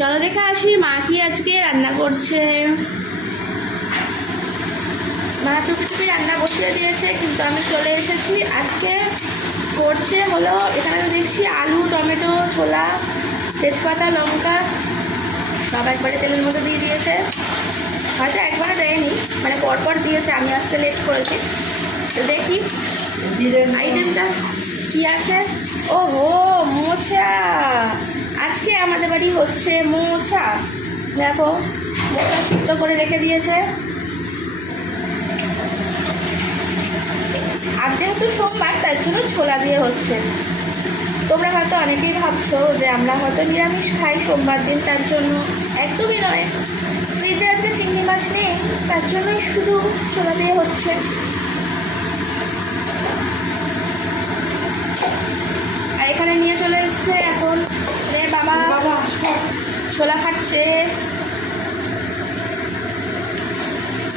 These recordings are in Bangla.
চলো দেখে আসি মা কি আজকে রান্না করছে। মা চুপি রান্না বসিয়ে দিয়েছে কিন্তু আমি চলে এসেছি। আজকে করছে হলো এখানে দেখছি আলু টমেটো ছোলা তেজপাতা লঙ্কা সব একবারে তেলের মধ্যে দিয়ে দিয়েছে। হয়তো একবারে দেয়নি মানে পরপর দিয়েছে আমি আসতে লেট করেছি। তো দেখি আইটেমটা কি আছে? ও হো মোচা! আজকে আমাদের বাড়ি হচ্ছে মোচা। দেখো, মোচা সিদ্ধ করে রেখে দিয়েছে। আর যেহেতু সোমবার, তার জন্য ছোলা দিয়ে হচ্ছে। তোমরা হয়তো অনেকেই ভাবছ যে আমরা হয়তো নিরামিষ খাই সোমবার দিন, তার জন্য একদমই নয়। ফ্রিজে আজকে চিংড়ি মাছ নেই, তার জন্যই শুধু ছোলা দিয়ে হচ্ছে। আর এখানে নিয়ে চলে এসছে এখন বাবা ছোলা খাচ্ছে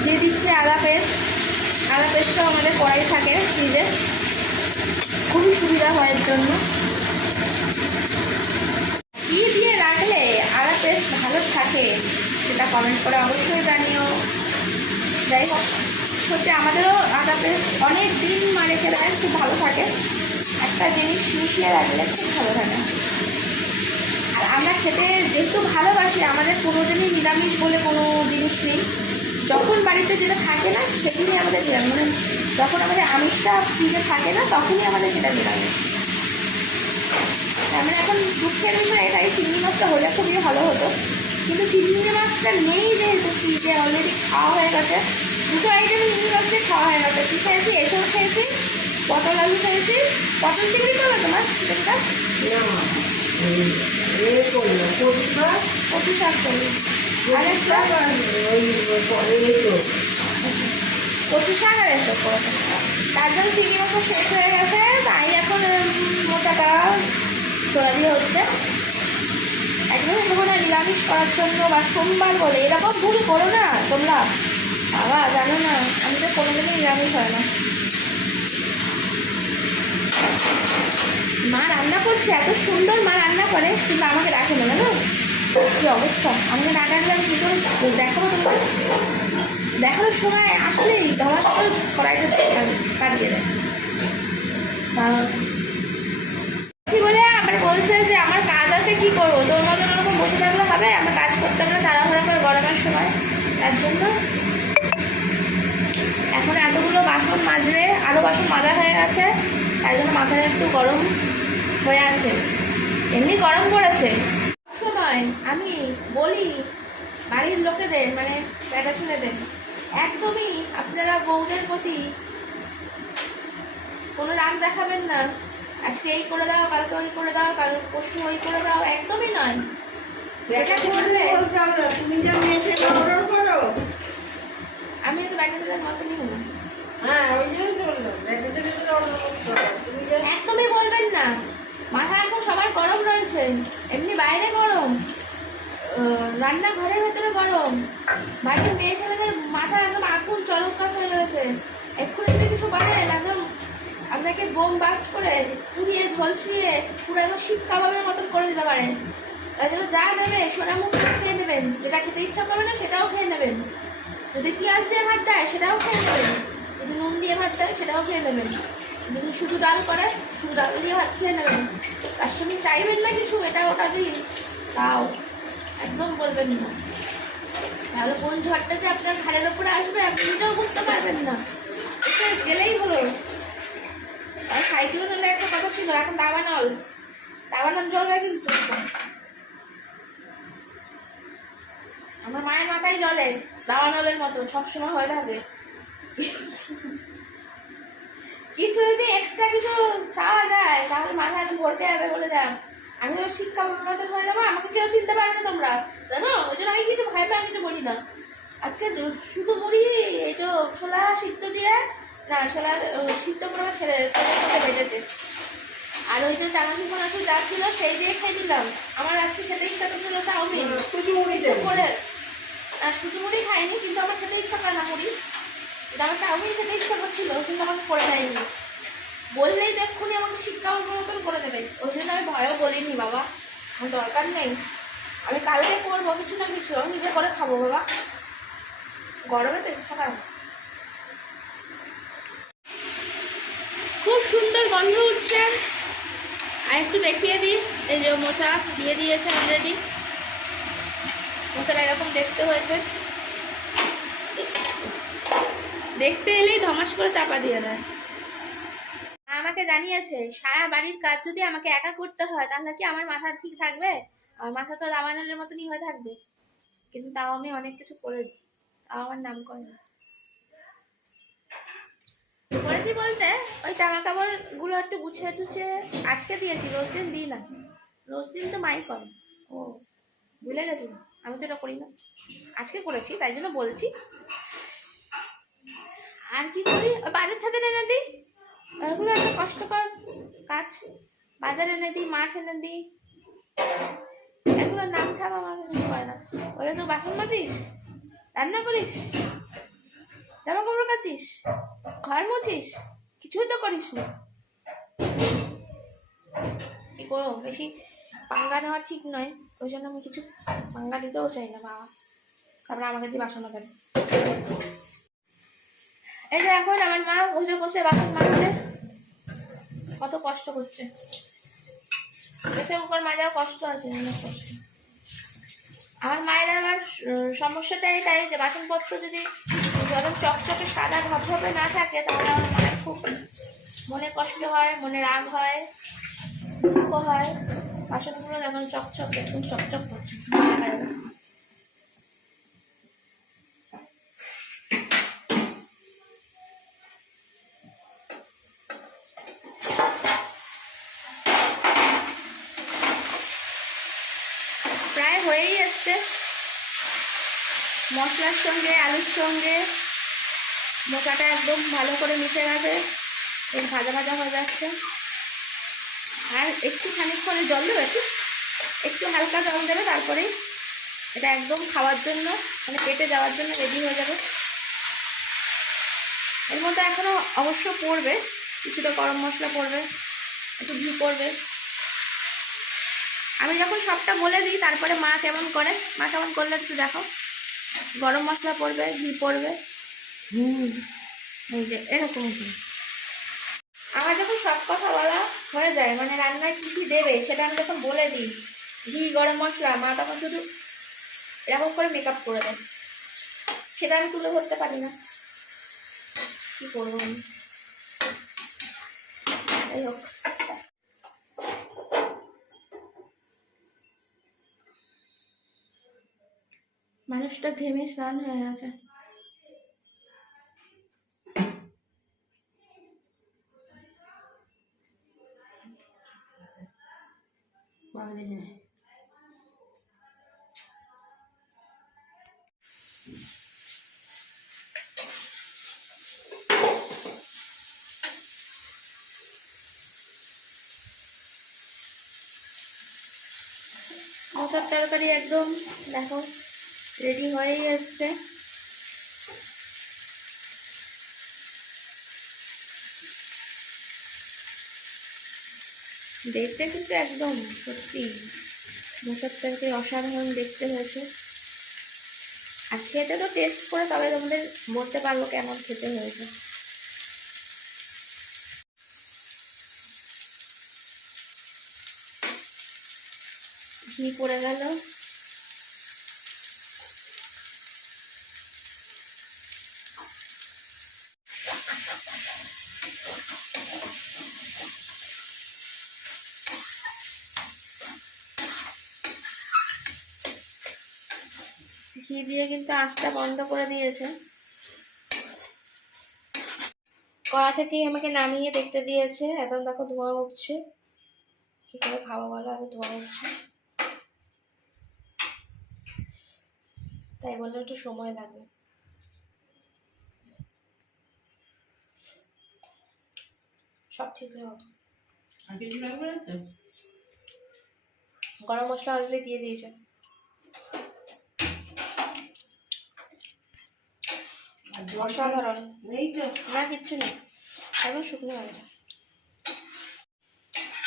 দিয়ে দিচ্ছে আদা পেস্ট। আদা পেস্টটাও আমাদের কড়াই থাকে ফ্রিজে। খুবই সুবিধা হয় এর জন্য। কি দিয়ে রাখলে আদা পেস্ট ভালো থাকে সেটা কমেন্ট করে অবশ্যই জানিও। যাই হোক, সত্যি আমাদেরও আদা পেস্ট অনেক দিন মা রেখে খুব ভালো থাকে। একটা জিনিস মিশিয়ে রাখলে খুব ভালো থাকে। আমরা খেতে যেহেতু ভালোবাসি, আমাদের কোনো দিনই নিরামিষ বলে কোনো জিনিস নেই। যখন বাড়িতে যেটা থাকে না সেদিনই আমাদের নিরামিষ। মানে যখন আমাদের আমিষটা ফ্রিজে থাকে না, তখনই আমাদের সেটা নিরামিষ। আমরা এখন দুঃখের বিষয় এটাই, চিংড়ি মাছটা হলে খুবই ভালো হতো। কিন্তু চিংড়ি মাছটা নেই যেহেতু ফ্রিজে অলরেডি খাওয়া হয়ে গেছে। দুটো আইটেম চিংড়ি মাছ খাওয়া হয়ে গেছে। কী খেয়েছি? এসব খেয়েছি, পটল আলু খেয়েছি। পটল চিংড়ি করল তোমার চিকেনটা কচু শাক করি আরেকটা কচু শাক আর এসব জন্য চিংড়ি মাছটা শেষ হয়ে গেছে। তাই এখন মোটাটা চোরা দিয়ে হচ্ছে। একদম দেবো নিরামিষ করার জন্য বা সোমবার বলে এরকম ভুল করো না। তোমরা বাবা জানো না, আমি তো কোনোদিনই নিরামিষ হয় না। মা রান্না করছে, এত সুন্দর মা রান্না করে। কিন্তু আমাকে ডাকে না, জানো? কি অবস্থা? আমাকে না ডাকলে আমি করে দেখাবো তোমাকে। দেখানোর সময় আসলেই ধরার করে কড়াইটা কাটিয়ে দেয় বলে? আমার বলছে যে আমার কাজ আছে, কি করব? তোর মতো ওরকম বসে থাকলে হবে? আমার কাজ করতে হবে না, তাড়াহুড়া করে গরমের সময়। তার জন্য এখন এতগুলো বাসন মাজবে আরও বাসন মাজা হয়ে গেছে। তার জন্য মাথাটা একটু গরম। হয়ে আছে। এমনি গরম পড়েছে। সময় আমি বলি বাড়ির লোকেদের মানে ছেলেদের একদমই আপনারা বউদের প্রতি কোনো রাগ দেখাবেন না। আজকে এই করে দাও কালকে ওই করে দাও কাল পরশু ওই করে দাও একদমই নয়। এটা করলে তুমি যা মেয়ে করো। আমি তো মতনই হ্যাঁ ওই জন্য তো বললাম দেখে দেখে তো অর্ডার করতে হবে তুমি যা একদমই বলবেন না মাথা এখন সবার গরম রয়েছে এমনি বাইরে গরম। আহ, রান্নাঘরের ভেতরে গরম। বাড়ির মেয়ে ছেলেদের মাথা একদম আগুন চলকাশ হয়ে রয়েছে। এক্ষুনি যদি কিছু বলেন একদম আপনাকে বোম বাস্ট করে পুড়িয়ে ঝলসিয়ে পুরো একদম শিব কাবাবের মতন করে দিতে পারেন তাই জন্য যা দেবে সোনা মুখ খেয়ে নেবেন। যেটা খেতে ইচ্ছা করবে না সেটাও খেয়ে নেবেন। যদি পেঁয়াজ দিয়ে ভাত দেয় সেটাও খেয়ে নেবেন। যদি নুন দিয়ে ভাত দেয় সেটাও খেয়ে নেবেন। যদি শুধু ডাল করে, শুধু ডাল দিয়ে ভাত খেয়ে নেবেন তার সঙ্গে চাইবেন না কিছু, এটা ওটা দিন তাও একদম বলবেন না। তাহলে কোন ঝড়টা যে আপনার ঘাড়ের ওপরে আসবে, আপনি নিজেও বুঝতে পারবেন না। এটা গেলেই হলো। আর সাইক্লোন হলে একটা কথা ছিল, এখন দাবানল। দাবানল জল হয় কিন্তু। আমার মায়ের মাথায় জলে, দাবানলের মতো, সবসময় হয়ে থাকে। কিছু যদি এক্সট্রা কিছু চাওয়া যায় তাহলে মাথা ভরতে যাবে বলে যাও আমি তো শিক্ষা মতন হয়ে যাব আমাকে কেউ চিনতে পারে না তোমরা। জানো? ওই জন্য আমি কিছু ভয় পাই কিছু বলি না। আজকে শুধু মুড়ি এই তো ছোলা সিদ্ধ দিয়ে না ছোলা সিদ্ধ করে আমার ছেলে ছেলের আর ওই যে চানাচুর ফানাচুর যা ছিল সেই দিয়ে খেয়ে দিলাম আমার আজকে খেতে ইচ্ছা করছিল চাউমিন। কুচি মুড়ি করে আর শুধু মুড়ি খাইনি কিন্তু আমার খেতে ইচ্ছা করে না মুড়ি। কিন্তু আমার চাউমিন খেতে ইচ্ছা করছিল কিন্তু আমাকে করে দেয়নি। বললেই তো এক্ষুনি আমাকে শিক্ষা মতন করে দেবে। ওই জন্য আমি ভয়ও বলিনি, বাবা। আমার দরকার নেই। আমি কালকে করব, কিছু না কিছু। আমি নিজে করে খাব, বাবা। গরমে তো ইচ্ছা করে খুব সুন্দর গন্ধ উঠছে। আর একটু দেখিয়ে দিই। এই যে মোচা দিয়ে দিয়েছে অলরেডি মোচাটা এরকম দেখতে হয়েছে। দেখতে এলেই ধমাস করে চাপা দিয়ে দেয়। আমাকে জানিয়েছে, সারা বাড়ির কাজ যদি আমাকে একা করতে হয়, তাহলে কি আমার মাথা ঠিক থাকবে? আমার মাথা তো রামায়ণের মতনই হয়ে থাকবে। কিন্তু তাও আমি অনেক কিছু করে তাও আমার নাম করে না। করেছি বলতে, ওই জামা কাপড়গুলো একটু গুছিয়ে টুছিয়ে আজকে দিয়েছি, রোজ দিন দিই না। রোজ দিন তো মাই করে। ও, ভুলে গেছি। আমি তো এটা করি না। আজকে করেছি, তাই জন্য বলছি। আর কি করি? বাজার ছাদের এনে দিই। ওগুলো একটা কষ্টকর কাজ। বাজারে এনে দিই, মাছ এনে দিই। এগুলোর নাম ঠাম আমার কিছু হয় না। ওরা তো বাসন মাজিস, রান্না করিস, জামা কাপড় কাচিস, ঘর মুছিস, কিছুই তো করিস না। কি করব? বেশি পাঙ্গা নেওয়া ঠিক নয়। ওই জন্য আমি কিছু পাঙ্গা দিতেও চাই না বাবা। তারপরে আমাকে দিয়ে বাসন মাজাবে। এই যে এখন আমার মা বসে বসে বাসন মাজছে কত কষ্ট করছে। প্রেসার কুকার মাজাও কষ্ট আছে, অনেক কষ্ট। আমার মায়ের আমার সমস্যাটা এটাই যে বাসনপত্র যদি যখন চকচকে সাদা ধপধপে না থাকে, তাহলে আমার মায়ের খুব মনে কষ্ট হয়, মনে রাগ হয়, দুঃখ হয়। বাসনগুলো যখন চকচক, একদম চকচক করছে দেখা যাবে। প্রায় এসছে মশলার সঙ্গে, আলুর সঙ্গে। মোটাটা একদম ভালো করে মিশে গেছে। এই ভাজা ভাজা হয়ে যাচ্ছে। আর একটু খানিকক্ষণে জল দেবে, একটু একটু হালকা জল দেবে, তারপরে এটা একদম খাওয়ার জন্য মানে পেটে যাওয়ার জন্য রেডি হয়ে যাবে। এর মধ্যে এখনও অবশ্য পড়বে, কিছুটা গরম মশলা পড়বে, একটু ঘি পড়বে। আমি যখন সবটা বলে দিই তারপরে মা কেমন করে? মা কেমন করলে একটু দেখো। গরম মশলা পড়বে ঘি পড়বে। হুম। এই যে এরকম। আমার যখন সব কথা বলা হয়ে যায় মানে রান্নায় কী কী দেবে সেটা আমি যখন বলে দিই ঘি গরম মশলা মা তখন শুধু এরকম করে মেকআপ করে দেয়। সেটা আমি তুলে ধরতে পারি না। কী করব আমি? যাই হোক। মানুষটা ঘেমে স্নান হয়ে আছে মশার তরকারি একদম দেখো। রেডি হয়েই এসছে। দেখতে কিন্তু একদম সত্যি মশার অসাধারণ দেখতে হয়েছে। আর খেতে তো টেস্ট করে তবে তোমাদের বলতে পারব কেমন খেতে হয়েছে। ঘি পড়ে গেল। ঘি দিয়ে কিন্তু আঁচটা বন্ধ করে দিয়েছে। কড়া থেকেই আমাকে নামিয়ে দেখতে দিয়েছে। একদম দেখো ধোঁয়া উঠছে। কি করে খাওয়া বলো আগে ধোঁয়া উঠছে। তাই বললে একটু সময় লাগবে সব ঠিক হয়ে গরম মশলা অলরেডি দিয়ে দিয়েছে আর জল অসাধারণ না, কিচ্ছু নেই। একদম শুকনো হয়ে গেছে।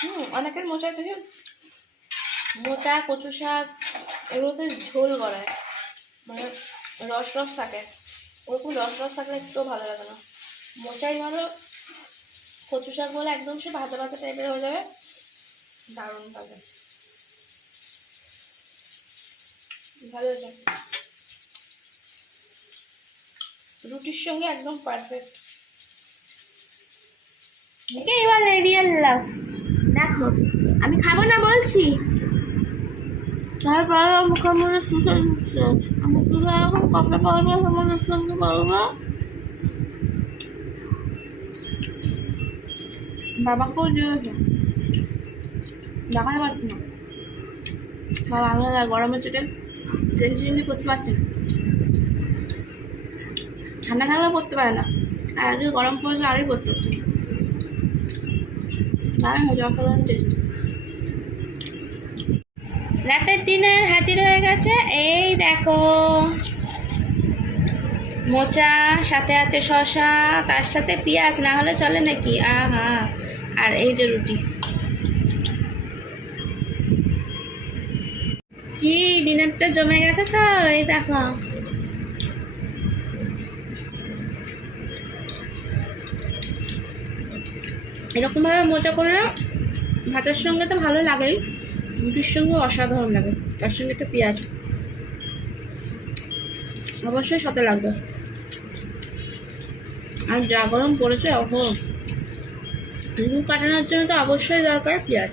হুম, অনেকের মোচা থেকে মোচা, কচু শাক, এগুলোতে ঝোল গড়ায় মানে রস রস থাকে। ওরকম রস রস থাকলে একটুও ভালো লাগে না। মোচাই ভালো কচু শাক বলে একদম সে ভাজা ভাজা টাইপের হয়ে যাবে। দারুণ পাবে ভালো হয়েছে। রুটির সঙ্গে একদম পারফেক্ট এটাই বলে রিয়েল লাভ দেখো আমি খাব না বলছি? তারপর মুখে মনে শুষে আমি তুলে এখন কপে পাবো আমাদের সঙ্গে পাবো বাবাকেও দিয়েছে দেখাতে পারছি না। বাবা গরমের চোটে টেনশন করতে পারছি না। ঠান্ডা থাকলে পড়তে পারে না। আর আগে গরম পড়েছে, আরই পড়তে হচ্ছে। টেস্ট রাতের ডিনার হাজির হয়ে গেছে। এই দেখো, মোচা, সাথে আছে শশা তার সাথে পেঁয়াজ, না হলে চলে নাকি? আহা, আর এই যে রুটি। কি ডিনারটা জমে গেছে তো? এই দেখো। এরকমভাবে মোজা করলে ভাতের সঙ্গে তো ভালো লাগেই, রুটির সঙ্গে অসাধারণ লাগে, তার সঙ্গে একটা পেঁয়াজ। অবশ্যই সাথে লাগবে। আর যা গরম পড়েছে অহ লু কাটানোর জন্য তো অবশ্যই দরকার পেঁয়াজ।